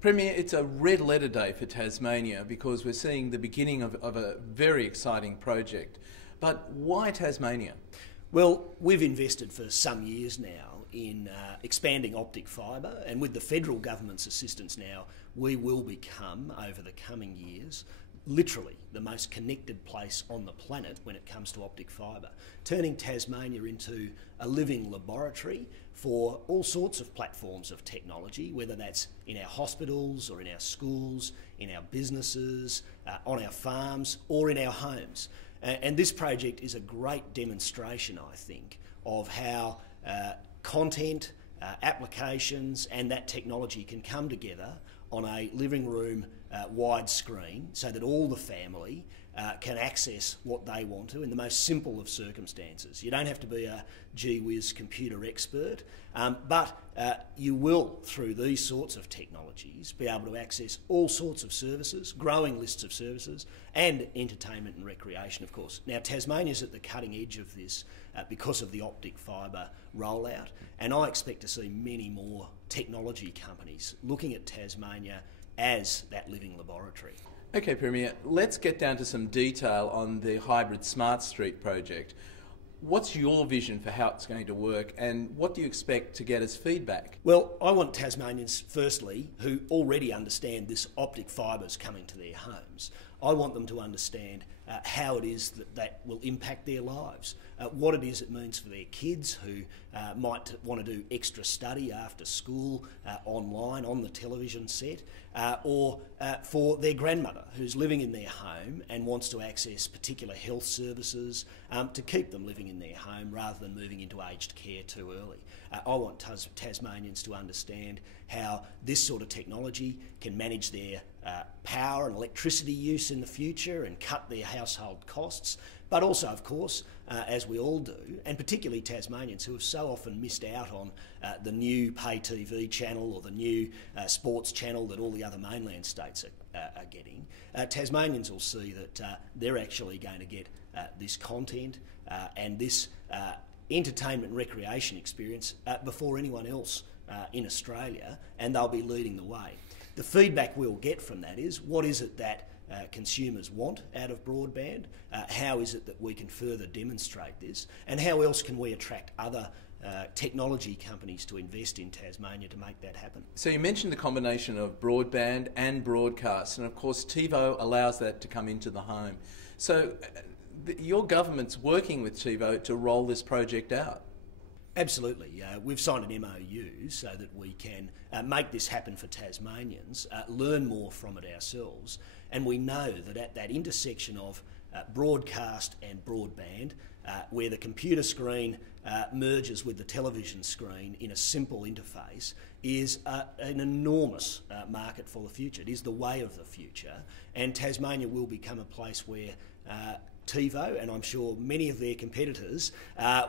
Premier, it's a red letter day for Tasmania because we're seeing the beginning of a very exciting project. But why Tasmania? Well, we've invested for some years now in expanding optic fibre, and with the federal government's assistance now, we will become, over the coming years, literally the most connected place on the planet when it comes to optic fibre, turning Tasmania into a living laboratory for all sorts of platforms of technology, whether that's in our hospitals or in our schools, in our businesses, on our farms or in our homes. And this project is a great demonstration, I think, of how content, applications and that technology can come together on a living room widescreen so that all the family can access what they want to in the most simple of circumstances. You don't have to be a gee whiz computer expert, but you will, through these sorts of technologies, be able to access all sorts of services, growing lists of services, and entertainment and recreation, of course. Now, Tasmania's at the cutting edge of this because of the optic fibre rollout, and I expect to see many more technology companies looking at Tasmania as that living laboratory. Okay, Premier, let's get down to some detail on the hybrid SmartStreet project. What's your vision for how it's going to work, and what do you expect to get as feedback? Well, I want Tasmanians, firstly, who already understand this optic fibre's coming to their homes. I want them to understand how it is that will impact their lives, what it is it means for their kids who might want to do extra study after school, online, on the television set, or for their grandmother who's living in their home and wants to access particular health services to keep them living in their home rather than moving into aged care too early. I want Tasmanians to understand how this sort of technology can manage their power and electricity use in the future and cut their household costs, but also, of course, as we all do, and particularly Tasmanians who have so often missed out on the new pay TV channel or the new sports channel that all the other mainland states are getting, Tasmanians will see that they're actually going to get this content and this entertainment and recreation experience before anyone else in Australia, and they'll be leading the way. The feedback we'll get from that is, what is it that consumers want out of broadband? How is it that we can further demonstrate this? And how else can we attract other technology companies to invest in Tasmania to make that happen? So you mentioned the combination of broadband and broadcast, and of course TiVo allows that to come into the home. So your government's working with TiVo to roll this project out. Absolutely. We've signed an MOU so that we can make this happen for Tasmanians, learn more from it ourselves, and we know that at that intersection of broadcast and broadband, where the computer screen merges with the television screen in a simple interface, is an enormous market for the future. It is the way of the future, and Tasmania will become a place where TiVo, and I'm sure many of their competitors,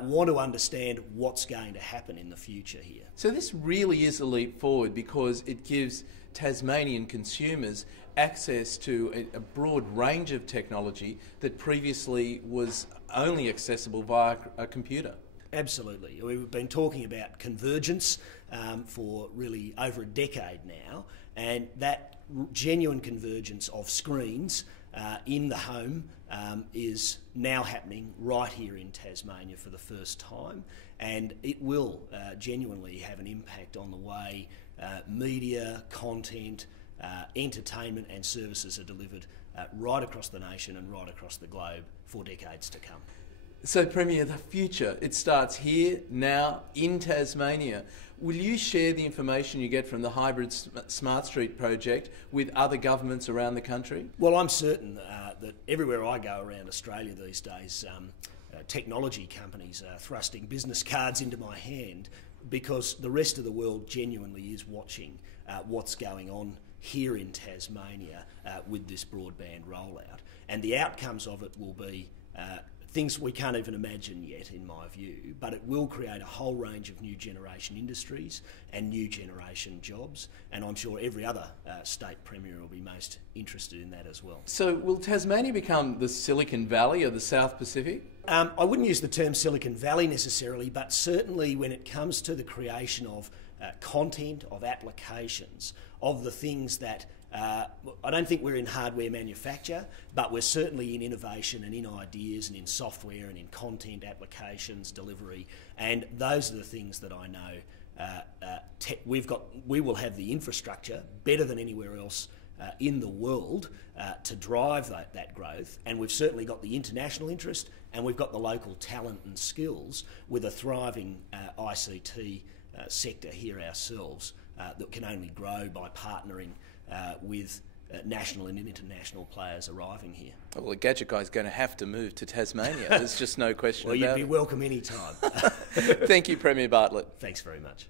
want to understand what's going to happen in the future here. So this really is a leap forward because it gives Tasmanian consumers access to a broad range of technology that previously was only accessible via a computer. Absolutely. We've been talking about convergence for really over a decade now, and that genuine convergence of screens in the home is now happening right here in Tasmania for the first time, and it will genuinely have an impact on the way media, content, entertainment and services are delivered right across the nation and right across the globe for decades to come. So Premier, the future, it starts here, now, in Tasmania. Will you share the information you get from the hybrid SmartStreet project with other governments around the country? Well, I'm certain that everywhere I go around Australia these days, technology companies are thrusting business cards into my hand because the rest of the world genuinely is watching what's going on here in Tasmania with this broadband rollout. And the outcomes of it will be things we can't even imagine yet, in my view, but it will create a whole range of new generation industries and new generation jobs, and I'm sure every other state premier will be most interested in that as well. So will Tasmania become the Silicon Valley of the South Pacific? I wouldn't use the term Silicon Valley necessarily, but certainly when it comes to the creation of content, of applications, of the things that I don't think we're in hardware manufacture, but we're certainly in innovation and in ideas and in software and in content applications, delivery, and those are the things that I know we will have the infrastructure better than anywhere else in the world to drive that growth, and we've certainly got the international interest, and we've got the local talent and skills with a thriving ICT sector here ourselves that can only grow by partnering with national and international players arriving here. Well, the GadgetGuy is going to have to move to Tasmania. There's just no question well, about it. Well, you'd be welcome any time. Thank you, Premier Bartlett. Thanks very much.